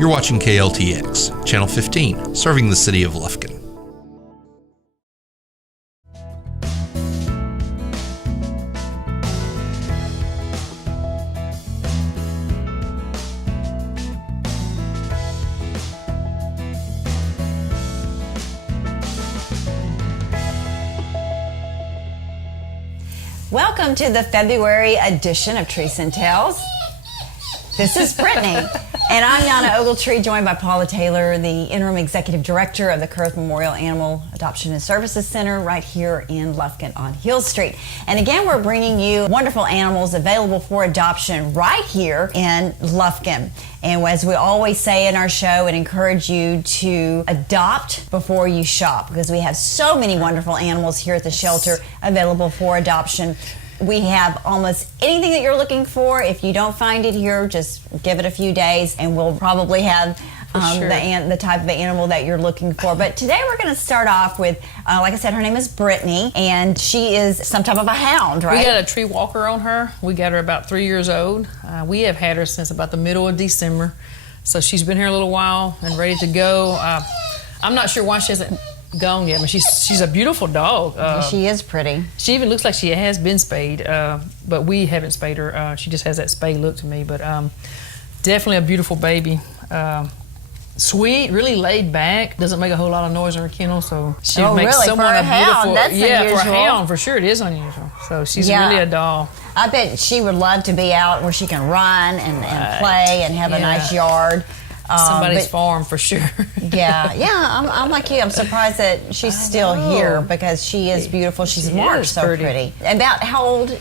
You're watching KLTX, Channel 15, serving the city of Lufkin. Welcome to the February edition of Trees and Tales. This is Brittany, and I'm Yana Ogletree, joined by Paula Taylor, the Interim Executive Director of the Kurth Memorial Animal Adoption and Services Center right here in Lufkin on Hill Street. And again, we're bringing you wonderful animals available for adoption right here in Lufkin. And as we always say in our show, and encourage you to adopt before you shop, because we have so many wonderful animals here at the shelter available for adoption. We have almost anything that you're looking for. If you don't find it here, just give it a few days and we'll probably have the type of animal that you're looking for. But today we're going to start off with, like I said, her name is Brittany, and she is some type of a hound, right? We got a tree walker on her. We got her about 3 years old. We have had her since about the middle of December. So she's been here a little while and ready to go. I'm not sure why she hasn't gone yet, but she's a beautiful dog. She is pretty. She even looks like she has been spayed, but we haven't spayed her. She just has that spay look to me, but definitely a beautiful baby. Sweet, really laid back, doesn't make a whole lot of noise in her kennel, so she makes really? someone for a beautiful. Hound, that's unusual. For a hound, for sure, it is unusual. So she's really a doll. I bet she would love to be out where she can run and play and have a nice yard. Somebody's farm for sure. I'm like you. I'm surprised that she's still here because she is beautiful. She's marked so pretty. About how old?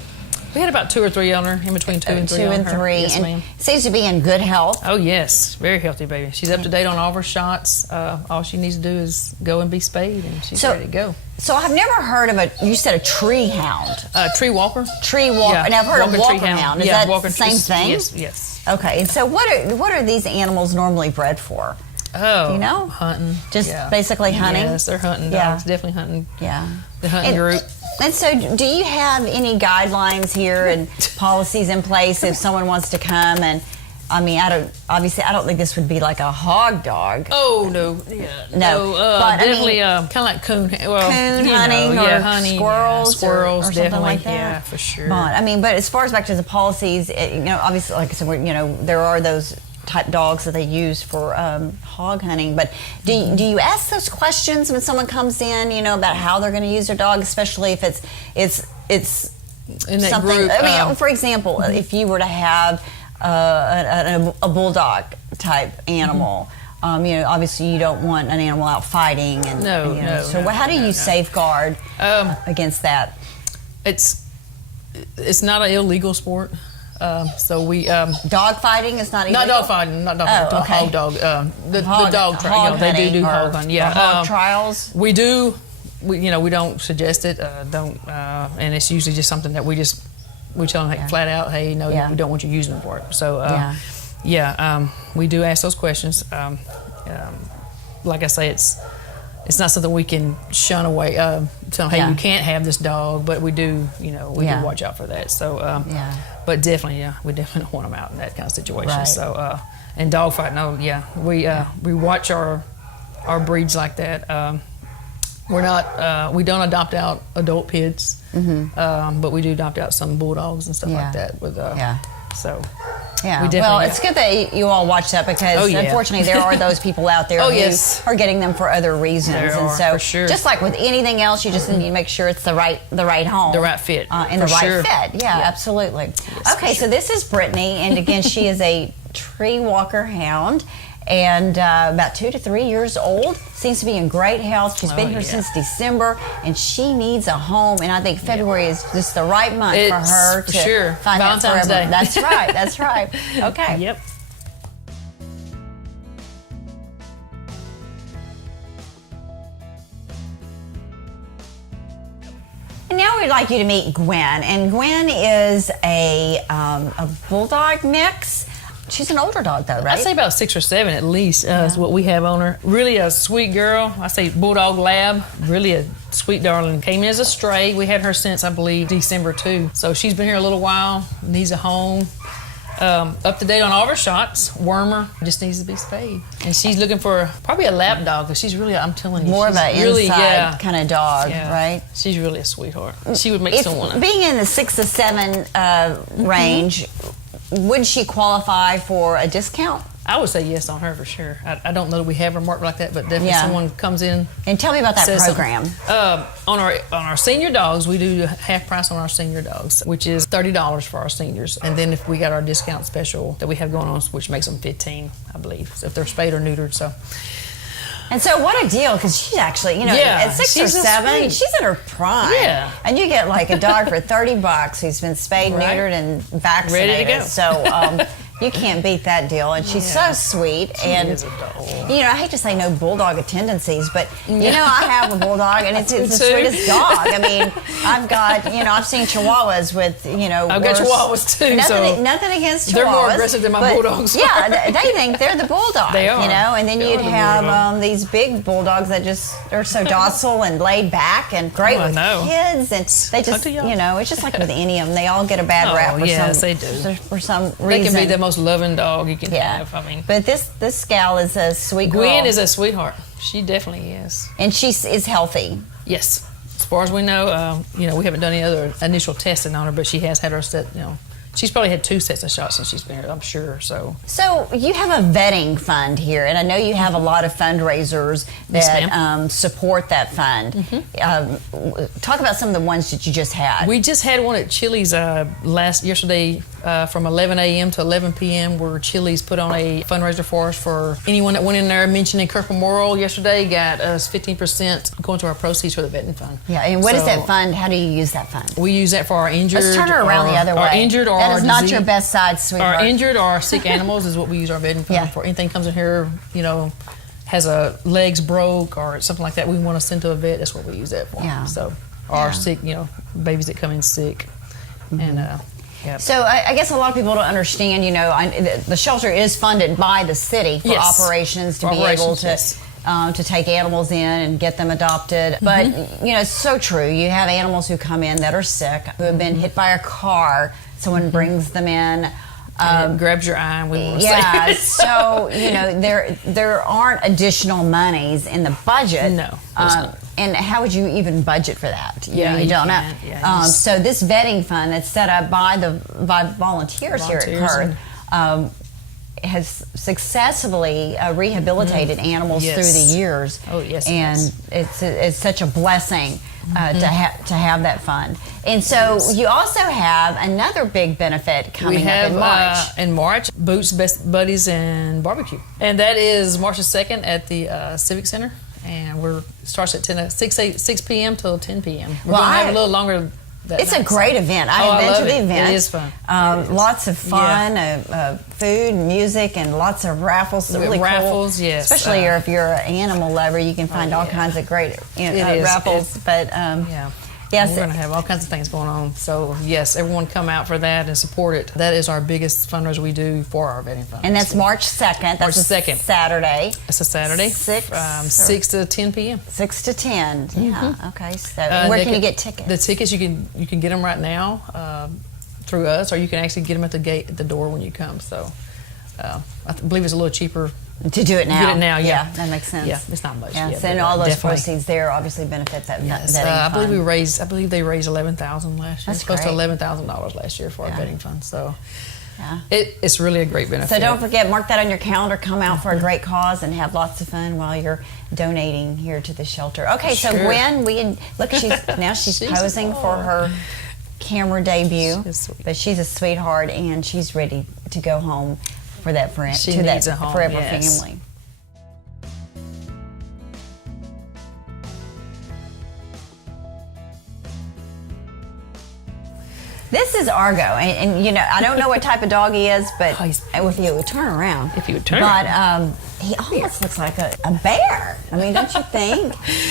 We had about 2 or 3 on her, in between 2 and 3 on her. 2 and 3. Yes, ma'am. Seems to be in good health. Oh, yes. Very healthy baby. She's up to date on all of her shots. All she needs to do is go and be spayed, and she's ready to go. So I've never heard of you said a tree hound. Tree walker. Tree walker. Yeah. And I've heard of walker hound. Is that the same thing? Yes. Okay. And so what are these animals normally bred for? Oh, do you know? Hunting. Just basically hunting? Yes, they're hunting dogs. Definitely hunting. Yeah. The hunting group. And so do you have any guidelines here and policies in place if someone wants to come and, I mean, I don't think this would be like a hog dog. Oh, no. Yeah. No. But definitely kind of like coon hunting or hunting, squirrels. Squirrels, or something definitely. like that. Yeah, for sure. But as far as back to the policies, obviously, like I said, there are those type dogs that they use for hog hunting, but do you ask those questions when someone comes in, about how they're going to use their dog, especially if it's in that something group? I mean, for example, if you were to have a bulldog type animal, obviously you don't want an animal out fighting, and so how do you safeguard against that? It's not an illegal sport. So we dog fighting is not illegal? Not dog fighting, not dog fighting. Okay. Hog dog. The dog trial. They do hog hunting. Yeah. Hog trials. We do. We don't suggest it. And it's usually just something that we tell them flat out, hey, no, we don't want you using them for it. So we do ask those questions. Like I say, it's not something we can shun away. Tell them, hey, you can't have this dog, but we do. We do watch out for that. So. But definitely, we definitely don't want them out in that kind of situation. Right. So, and dog fight, we watch our breeds like that. We don't adopt out adult pits, but we do adopt out some bulldogs and stuff like that. So. Yeah, well, it's good that you all watch that because unfortunately there are those people out there who are getting them for other reasons. For sure. Just like with anything else, you just need to make sure it's the right home. The right fit. And the right fit. Yeah, absolutely. Yes, okay, so this is Brittany, and again, she is a tree walker hound. And about 2 to 3 years old, seems to be in great health. She's been here since December, and she needs a home. And I think February is just the right month for her to find out forever. Day. That's right. That's right. Okay. Yep. And now we'd like you to meet Gwen, and Gwen is a bulldog mix. She's an older dog, though, right? I'd say about 6 or 7 at least is what we have on her. Really a sweet girl. I say bulldog lab. Really a sweet darling. Came in as a stray. We had her since, I believe, December too. So she's been here a little while. Needs a home. Up to date on all of her shots. Wormer just needs to be spayed. And she's looking for probably a lap dog, because she's really, I'm telling you, more of an really, inside kind of dog, yeah. right? She's really a sweetheart. She would make someone. Being in the 6 to 7 range, would she qualify for a discount? I would say yes on her for sure. I don't know that we have her marked like that, but definitely someone comes in. And tell me about that program. On our senior dogs, we do half price on our senior dogs, which is $30 for our seniors. And then if we got our discount special that we have going on, which makes them $15, I believe, so if they're spayed or neutered. So. And so what a deal, because she's actually, at 6 or 7, she's in her prime. Yeah. And you get like a dog for $30 who's been spayed, neutered, and vaccinated. Ready to go. So you can't beat that deal. And she's so sweet. She is a doll. I hate to say no bulldog tendencies, but I have a bulldog, and it's the sweetest dog. I mean, I've seen Chihuahuas with, I've got Chihuahuas too. Nothing against Chihuahuas. They're more aggressive than my bulldogs. Yeah, they think they're the bulldog. They are. And then you'd have these big bulldogs that just are so docile and laid back and great with kids, and they just, it's just like with any of them, they all get a bad rap. They do. For some reason. They can be the most loving dog you can have. I mean, but this gal is a sweet girl. Gwen is a sweetheart. She definitely is. And she is healthy. Yes. As far as we know, we haven't done any other initial testing on her, but she has had her set, she's probably had 2 sets of shots since she's been here, I'm sure. So you have a vetting fund here, and I know you have a lot of fundraisers that support that fund. Talk about some of the ones that you just had. We just had one at Chili's yesterday from 11 a.m. to 11 p.m. where Chili's put on a fundraiser for us for anyone that went in there mentioning Kurth Memorial yesterday, got us 15% going to our proceeds for the vetting fund. Yeah, and what is that fund? How do you use that fund? We use that for our injured. Let's turn her around the other way. Our injured or that is not disease. Your best side, sweetheart. Our injured or sick animals is what we use our vetting fund for. Anything comes in here, has a legs broke or something like that, we want to send to a vet. That's what we use that for. Yeah. So our sick, babies that come in sick, and. So I guess a lot of people don't understand, the shelter is funded by the city for operations to be able to take animals in and get them adopted. But, it's so true. You have animals who come in that are sick, who have been hit by a car. Someone brings them in. And it grabs your eye, and we want to say. So, there aren't additional monies in the budget. No, there's not. And how would you even budget for that? You don't know. Yeah, so this vetting fund that's set up by volunteers here at Kurth has successfully rehabilitated animals through the years. Oh, yes. And it's such a blessing to have that fund. And so you also have another big benefit coming up in March. In March, Boots, Best Buddies, and Barbecue. And that is March the 2nd at the Civic Center. And starts at 6 p.m. till 10 p.m. We're going to have a little longer. It's a great event. I've been to the event. It is fun. Lots of fun, food, music, and lots of raffles. It's really raffles, cool. yes. Especially if you're an animal lover, you can find all kinds of great raffles. Yes, we're going to have all kinds of things going on. So, yes, everyone come out for that and support it. That is our biggest fundraiser we do for our vetting fund. And that's March 2nd. That's March 2nd. Saturday. It's a Saturday. 6 to 10 p.m. 6 to 10. Yeah. Okay. So, where can you get tickets? The tickets, you can get them right now through us, or you can actually get them at the gate at the door when you come. So, I believe it's a little cheaper. To do it now. Get it now, yeah. That makes sense. Yeah, it's not much. Yeah, and all those proceeds there obviously benefit that vetting fund. I believe they raised $11,000 last year. That's close to great. $11,000 last year for our vetting fund. So it's really a great benefit. So don't forget, mark that on your calendar. Come out for a great cause and have lots of fun while you're donating here to the shelter. Okay, so Gwen, she's posing for her camera debut, but she's a sweetheart and she's ready to go home for that friend, to that forever family. This is Argo, and I don't know what type of dog he is, but if you would turn around, he almost looks like a bear. I mean, don't you think?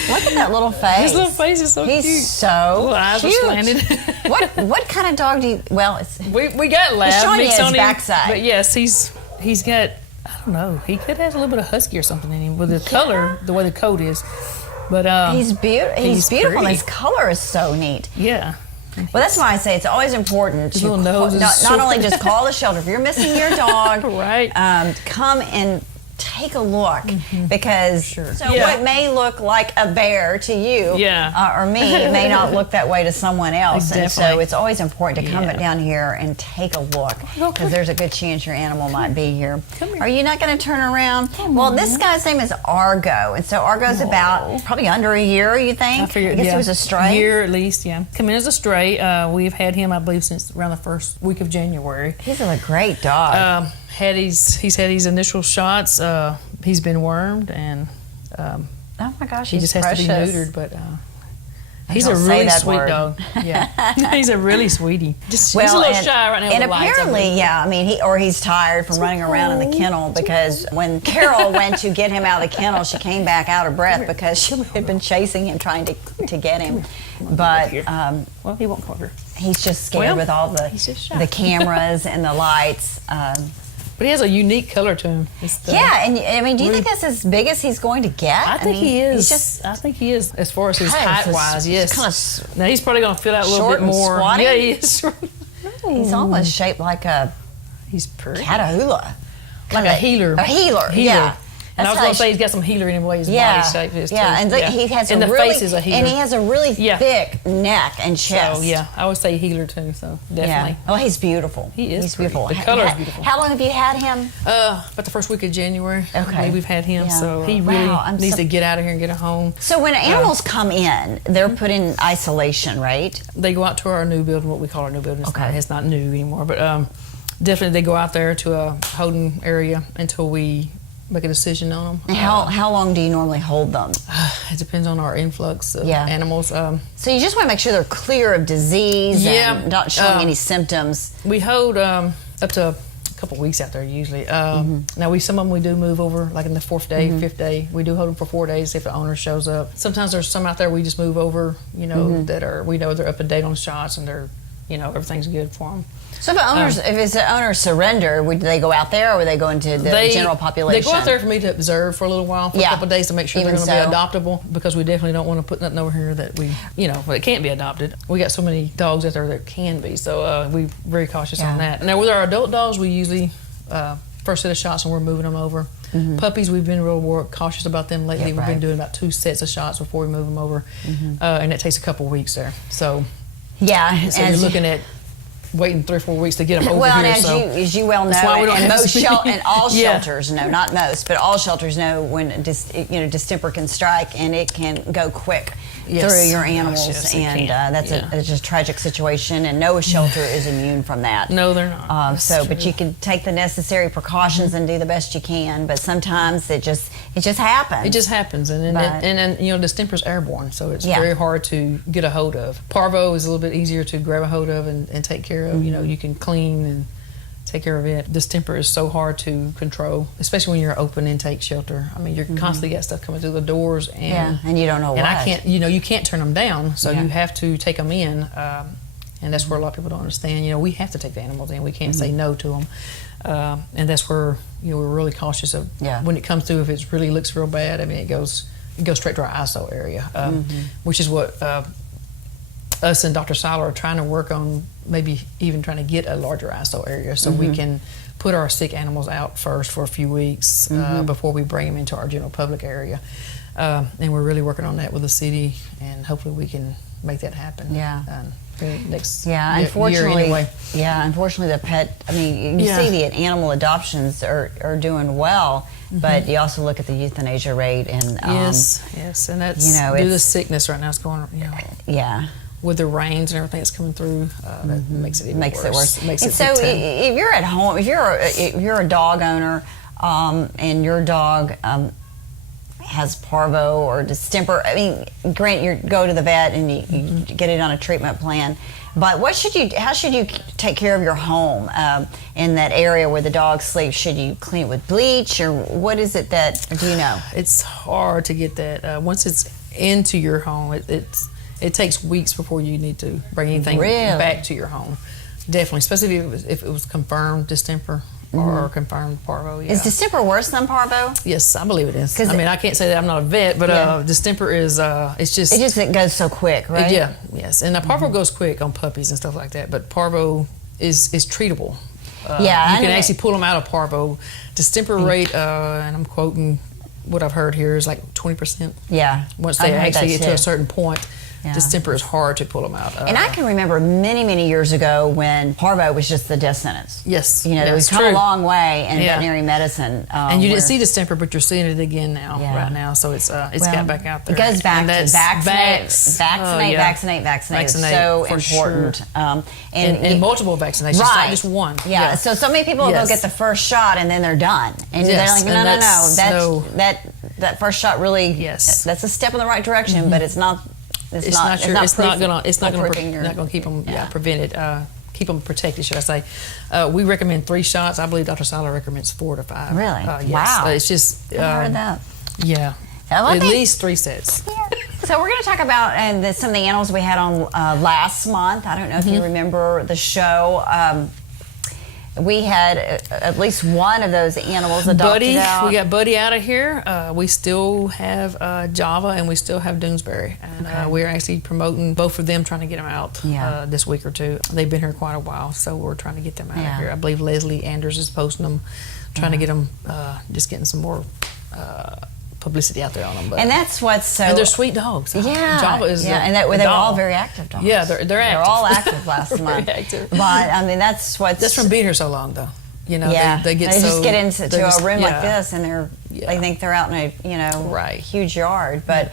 Look at that little face. His little face is so cute. He's so little eyes cute. Are slanted. What kind of dog do you? Well, we got lab mix on him, backside. but yes, he's got. I don't know. He could have a little bit of husky or something in him with the color, the way the coat is. But he's beautiful. Pretty. His color is so neat. Yeah. Well, that's why I say it's always important to not only just call the shelter if you're missing your dog, right? Come and take a look, because what may look like a bear to you or me may not look that way to someone else. And so it's always important to come down here and take a look, because there's a good chance your animal might be here. Are you not going to turn around? Well, this guy's name is Argo, and so Argo's about probably under a year, you think? I guess he was a stray? A year at least, Come in as a stray. We've had him, I believe, since around the first week of January. He's a great dog. He's had his initial shots. He's been wormed, and oh my gosh, he just has precious. to be neutered. But he's a really sweet dog. Yeah, he's a really sweetie. He's a little shy right now. And apparently, I mean, he's tired from running around in the kennel, because when Carol went to get him out of the kennel, she came back out of breath because she had been chasing him, trying to get him. But well, he won't conquer. He's just scared with all the cameras and the lights. But he has a unique color to him. And I mean, do you think that's as big as he's going to get? I think he is. I think he is, as far as his height-wise, yes. Kind of now, he's probably going to fill out a little bit more. Squatty. Yeah, he is. He's almost shaped like a Catahoula. Like a healer. A healer, yeah. And I was going to say he's got some healer in his body shape. And he has and the face is a healer. And he has a really thick neck and chest. So, I would say healer too, so definitely. Oh, he's beautiful. He is. He's beautiful. The color is beautiful. How long have you had him? About the first week of January. Okay. I believe we've had him, so he really needs to get out of here and get a home. So when animals come in, they're put in isolation, right? They go out to our new building, what we call our new building. It's not new anymore, but definitely they go out there to a holding area until we make a decision on them. And how long do you normally hold them? It depends on our influx of animals. So you just want to make sure they're clear of disease and not showing any symptoms. We hold up to a couple weeks out there usually. Now some of them we do move over, like in the fourth day, fifth day. We do hold them for 4 days if the owner shows up. Sometimes there's some out there we just move over, that we know they're up to date on shots and they're, everything's good for them. So if it's an owner surrender, would they go out there, or would they go into the general population? They go out there for me to observe for a little while, for a couple of days, to make sure they're going to be adoptable, because we definitely don't want to put nothing over here that it can't be adopted. We got so many dogs out there that can be, so we're very cautious on that. Now with our adult dogs, we usually first set of shots and we're moving them over. Puppies, we've been real more cautious about them lately. We've been doing about 2 sets of shots before we move them over, and it takes a couple of weeks there. So so you're looking at waiting 3 or 4 weeks to get them over here. As you well know, and all shelters know, not most, but all shelters know when distemper can strike, and it can go quick through your animals, and that's it's just a tragic situation, and no shelter is immune from that. No, they're not. But you can take the necessary precautions and do the best you can. But sometimes it just happens. It just happens, and then distemper's airborne, so it's very hard to get a hold of. Parvo is a little bit easier to grab a hold of and take care of. You can clean and take care of it. Distemper is so hard to control, especially when you're an open intake shelter. I mean, you're constantly got stuff coming through the doors, and you don't know what. And I can't, you can't turn them down, so you have to take them in, and that's where a lot of people don't understand. We have to take the animals in. We can't say no to them, and that's where we're really cautious of when it comes through. If it really looks real bad, I mean, it goes straight to our ISO area, which is what us and Dr. Seiler are trying to work on, maybe even trying to get a larger ISO area so we can put our sick animals out first for a few weeks before we bring them into our general public area. And we're really working on that with the city, and hopefully we can make that happen. Next unfortunately, year anyway. Unfortunately, the pet. I mean, you see the animal adoptions are doing well, but you also look at the euthanasia rate, and yes, and that's due to the sickness right now. It's going, with the rains and everything that's coming through, that makes it even worse. If you're at home, if you're a dog owner, and your dog has parvo or distemper, I mean, grant you go to the vet and you get it on a treatment plan, but how should you take care of your home in that area where the dog sleeps? Should you clean it with bleach, or what is it do you know? It's hard to get that. Once it's into your home, it takes weeks before you need to bring anything back to your home. Definitely, especially if it was confirmed distemper. or confirmed parvo. Yeah. Is distemper worse than parvo? Yes, I believe it is. I mean, I can't say that I'm not a vet, but distemper is it goes so quick, right? Yes, and the parvo goes quick on puppies and stuff like that, but parvo is treatable. You can actually pull them out of parvo. Distemper rate, and I'm quoting what I've heard here, is like 20%. Yeah. Once they actually get to a certain point. Distemper is hard to pull them out. And I can remember many, many years ago when parvo was just the death sentence. Yes. We've come a long way in veterinary medicine. And you didn't see distemper, but you're seeing it again now, right now. So it's got back out there. It goes back to vaccinate. Vaccinate. It's so important. Sure. And multiple vaccinations, not just one. Yeah. So many people will go get the first shot and then they're done. And they're like, no. That first shot really, that's a step in the right direction, but it's not. It's not going to keep them prevented. Keep them protected, should I say? We recommend 3 shots. I believe Dr. Seiler recommends 4 to 5. Really? Yes. Wow. It's just I heard that. Yeah. At least 3 sets. Yeah. So we're going to talk about some of the animals we had on last month. I don't know if you remember the show. We had at least one of those animals adopted out. We got Buddy out of here. We still have Java and we still have Doonesbury. And we're actually promoting both of them, trying to get them out this week or two. They've been here quite a while, so we're trying to get them out of here. I believe Leslie Anders is posting them, trying to get them, just getting some more publicity out there on them. But, and that's what's so... And they're sweet dogs. Yeah. Java is and they were all very active dogs. Yeah, they're active. They were all active last month. Very active. But, I mean, that's from being here so long, though. They just get into a room like this and they think they're out in a huge yard. But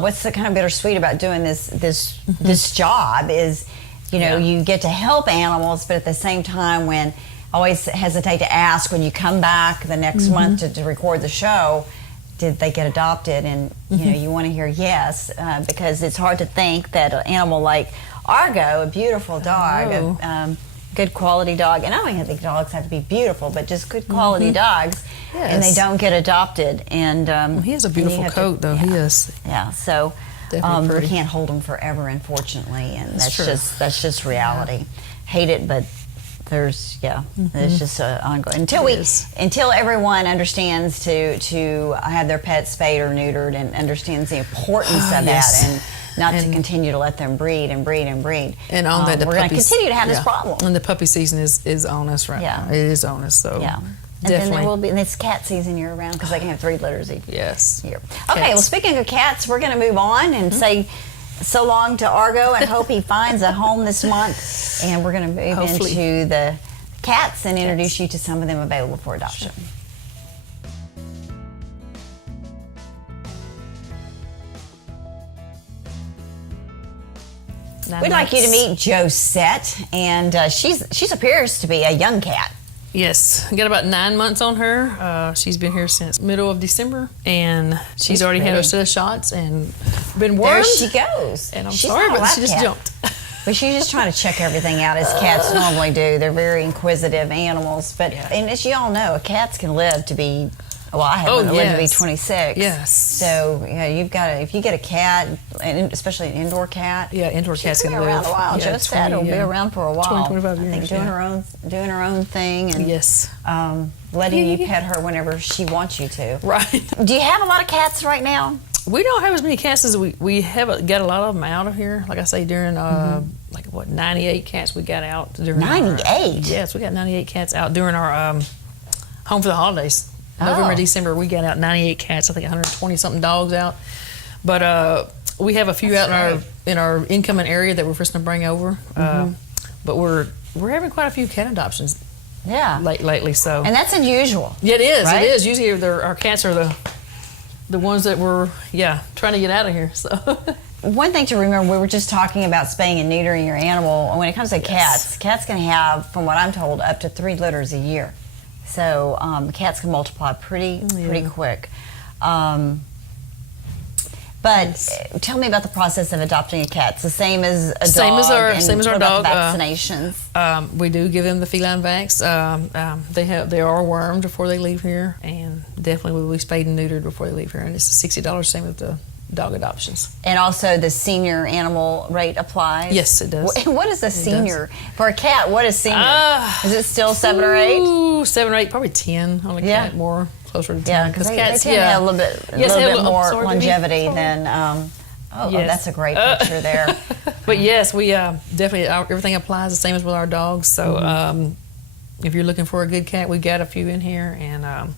what's the kind of bittersweet about doing this job is, you get to help animals, but at the same time, when always hesitate to ask when you come back the next month to record the show, did they get adopted? And you want to hear yes, because it's hard to think that an animal like Argo, a beautiful dog, good quality dog, and I don't even think dogs have to be beautiful, but just good quality dogs, and they don't get adopted. And he has a beautiful coat, though. He is. Yeah. So we can't hold them forever, unfortunately, and that's just reality. Hate it, but there's it's just ongoing until everyone understands to have their pets spayed or neutered and understands the importance of that, and not to continue to let them breed and breed and breed. And on that, we're going to continue to have this problem. And the puppy season is on us right now. It is on us. So and definitely. then there will be, and it's cat season year round because they can have 3 litters each year. Okay, well, speaking of cats, we're going to move on and say so long to Argo and hope he finds a home this month. And we're going to move into the cats and introduce you to some of them available for adoption. We'd like you to meet Josette, and she appears to be a young cat. Yes, got about 9 months on her. She's been here since middle of December, and she's already had her set of shots and been wormed. There she goes. And she's sorry, but she just jumped. But she's just trying to check everything out, as cats normally do. They're very inquisitive animals. But and as you all know, cats can live to be. Well, I have one that lived to be 26. Yes. So you've got to, if you get a cat, and especially an indoor cat. Yeah, indoor cats can live around a while. Josette will be around for a while. 20-25 years. I think doing her own thing, and letting you pet her whenever she wants you to. Right. Do you have a lot of cats right now? We don't have as many cats as we have got a lot of them out of here. Like I say, during 98 cats we got out during 98. Yes, we got 98 cats out during our home for the holidays. November, December, we got out 98 cats. I think 120 something dogs out. But we have a few out in our incoming area that we're first going to bring over. But we're having quite a few cat adoptions. Yeah. Lately, so. And that's unusual. Yeah, it is. Right? It is. Usually our cats are the ones that we're trying to get out of here. So. One thing to remember, we were just talking about spaying and neutering your animal. When it comes to cats can have, from what I'm told, up to 3 litters a year. So cats can multiply pretty quick. But tell me about the process of adopting a cat. It's the same as a dog. Same as our dog. Vaccinations. We do give them the feline vax. They are wormed before they leave here, and definitely will be spayed and neutered before they leave here. And it's $60, same as the dog adoptions. And also the senior animal rate applies? Yes, it does. What is a senior? For a cat, what is senior? Is it still 7 or 8? Ooh, 7 or 8, probably 10 on a cat, more closer to 10. Yeah, because cats tend to have a little bit more longevity than... Oh, that's a great picture there. But yes, we definitely, everything applies the same as with our dogs. So if you're looking for a good cat, we got a few in here. And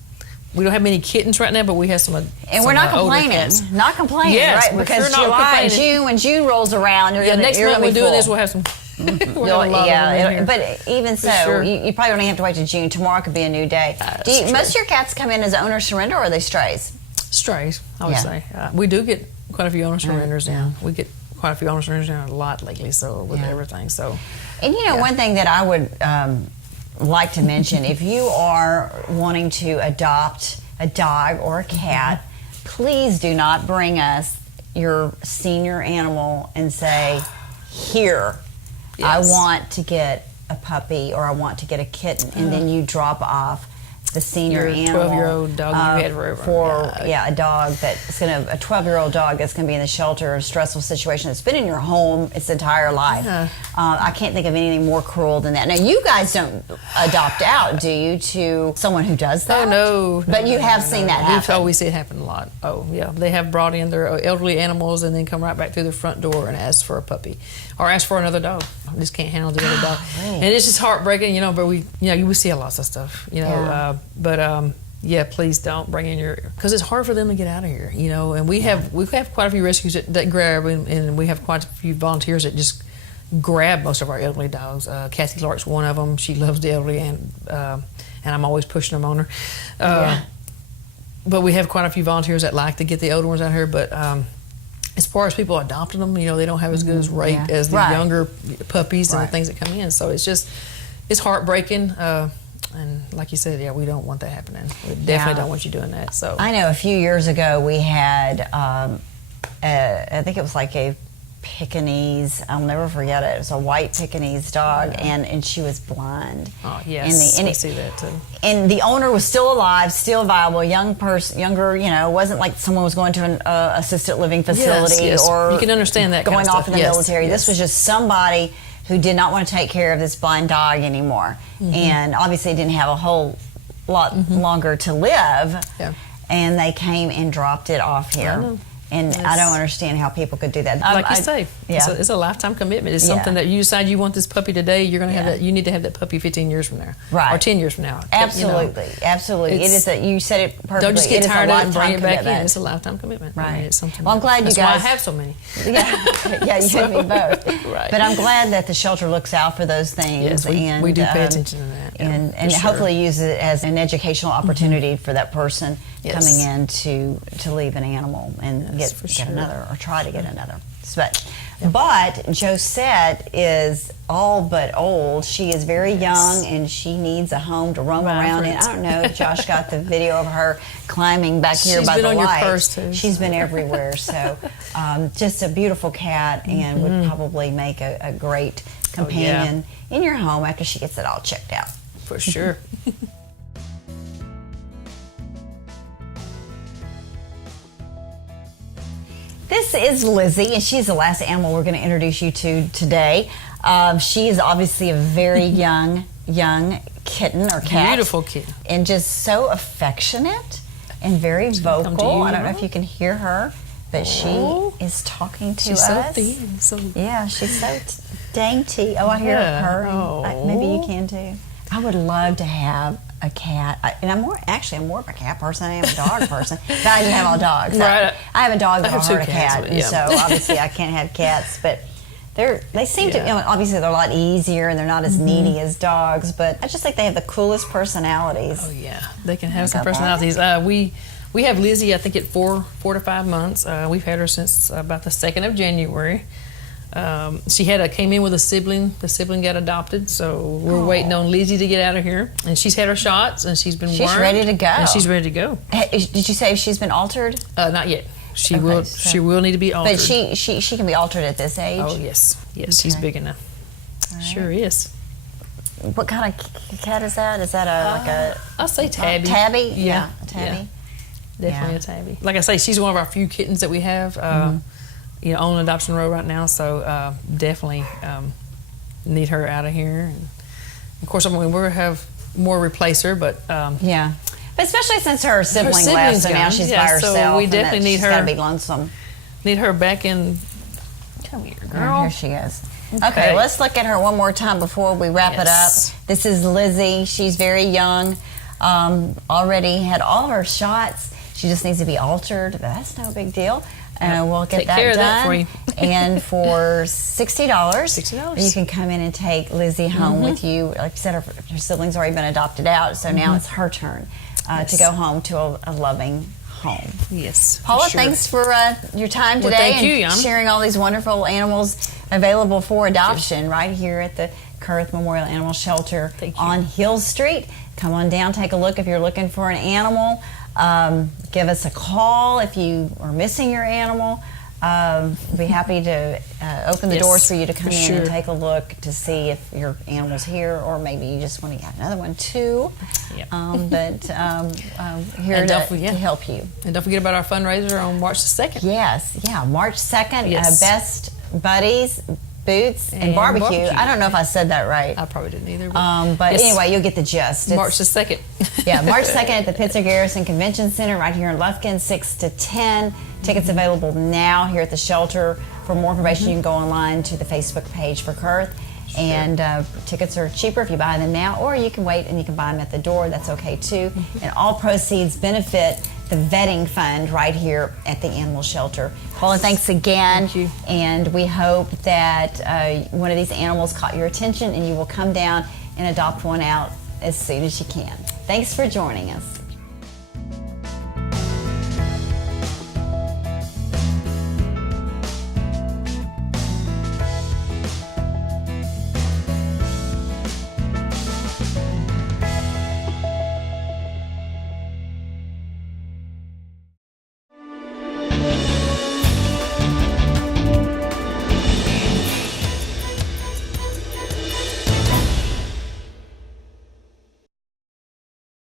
we don't have many kittens right now, but we have some. And we're not complaining. Not complaining, yes, right? Because July and June, when June rolls around, next month we're doing this, we'll have some. But even so, you probably don't have to wait till June. Tomorrow could be a new day. Most of your cats come in as owner surrender, or are they strays? Strays, I would say. We do get quite a few owner surrenders in. We get quite a few owner surrenders in a lot lately, so with everything. So, and one thing that I would like to mention, if you are wanting to adopt a dog or a cat, please do not bring us your senior animal and say, here, I want to get a puppy or I want to get a kitten, and then you drop off the senior animal, 12-year-old dog you had forever. A dog that's a 12-year-old dog that's going to be in the shelter, a stressful situation that's been in your home its entire life. I can't think of anything more cruel than that. Now, you guys don't adopt out, do you, to someone who does that? Oh, no. But you have seen that happen. We see it happen a lot. Oh, yeah. They have brought in their elderly animals and then come right back through the front door and ask for a puppy or ask for another dog. I just can't handle the other dog. And it's just heartbreaking, but you see a lot of stuff, please don't bring in because it's hard for them to get out of here, and we have quite a few rescues that grab, and we have quite a few volunteers that just grab most of our elderly dogs. Kathy Lark's one of them. She loves the elderly, and I'm always pushing them on her. But we have quite a few volunteers that like to get the older ones out here, but as far as people adopting them, they don't have as good as rate as the younger puppies and the things that come in. So it's heartbreaking. And like you said, we don't want that happening. We definitely don't want you doing that. So I know a few years ago we had, I think it was like a Pekingese. I'll never forget it. It was a white Pekingese dog, and she was blind. Oh yes, I see that too. And the owner was still alive, still viable, younger. Wasn't like someone was going to an assisted living facility or you can understand that going kind of off in the military. This was just somebody who did not want to take care of this blind dog anymore, and obviously didn't have a whole lot longer to live. And they came and dropped it off here. And I don't understand how people could do that. Like you say, it's a lifetime commitment. It's something that you decide you want this puppy today. You're going to have that. You need to have that puppy 15 years from now, or 10 years from now. Absolutely, absolutely. It is that you said it perfectly. Don't just get tired of it and bring it back in. It's a lifetime commitment. Right. I mean, it's something. Well, I'm glad that's you guys. Why I have so many. You and me both. Right. But I'm glad that the shelter looks out for those things. Yes, we do pay attention to that. And hopefully use it as an educational opportunity for that person coming in to leave an animal and get another or try to get another. But Josette is all but old. She is very young and she needs a home to roam around in. I don't know if Josh got the video of her climbing back here by the light. She's been on your purse too. She's been everywhere. So just a beautiful cat and would probably make a great companion in your home after she gets it all checked out. For sure. This is Lizzie, and she's the last animal we're going to introduce you to today. She is obviously a very young kitten or cat. Beautiful kitten. And just so affectionate and very vocal. I don't know if you can hear her, but she is talking to us. She's so thin. Yeah, she's so dainty. Oh, I hear her. Maybe you can too. I would love to have a cat, and I'm more of a cat person than I am a dog person. But I do have all dogs. Right. I have a dog that I a cat, and so obviously I can't have cats. But they seem to, obviously they're a lot easier and they're not as needy as dogs. But I just think they have the coolest personalities. Oh yeah, they can have some personalities. We have Lizzie, I think at 4 to 5 months. We've had her since about the 2nd of January. She came in with a sibling. The sibling got adopted, so we're waiting on Lizzie to get out of here. And she's had her shots, and she's been wormed. She's ready to go. And she's ready to go. Did you say she's been altered? Not yet. She will need to be altered. But she can be altered at this age? Oh, yes. Yes, she's big enough. Right. Sure is. What kind of cat is that? Is that like a... I'll say tabby. Tabby? Yeah, a tabby. Definitely a tabby. Like I say, she's one of our few kittens that we have, you know, on adoption road right now. So definitely need her out of here. And of course, I mean, we'll have more replace her, but yeah. But especially since her sibling left, so now she's by herself. So we definitely need her. She's gotta be lonesome. Need her back in. Come here, girl. Here she goes. Okay, let's look at her one more time before we wrap it up. This is Lizzie. She's very young. Already had all of her shots. She just needs to be altered. That's no big deal. We'll get that done. That for you. And for $60, you can come in and take Lizzie home with you. Like you said, her siblings already been adopted out, so now it's her turn to go home to a loving home. Yes. Paula, thanks for your time today and sharing all these wonderful animals available for adoption right here at the Kurth Memorial Animal Shelter on Hill Street. Come on down, take a look if you're looking for an animal. Give us a call if you are missing your animal. Be happy to open the doors for you to come in and take a look to see if your animal's here, or maybe you just want to get another one too. Yep. Here to help you. And don't forget about our fundraiser on March the 2nd. Yes, March 2nd. Best Buddies, Boots, and barbecue. I don't know if I said that right. I probably didn't either. But anyway, you'll get the gist. March the 2nd. March 2nd at the Pittsburgh Garrison Convention Center right here in Lufkin, 6 to 10. Tickets available now here at the shelter. For more information, you can go online to the Facebook page for Kurth. And tickets are cheaper if you buy them now, or you can wait and you can buy them at the door. That's okay too. And all proceeds benefit the vetting fund right here at the animal shelter. Paula, thanks again. Thank you. And we hope that one of these animals caught your attention and you will come down and adopt one out as soon as you can. Thanks for joining us.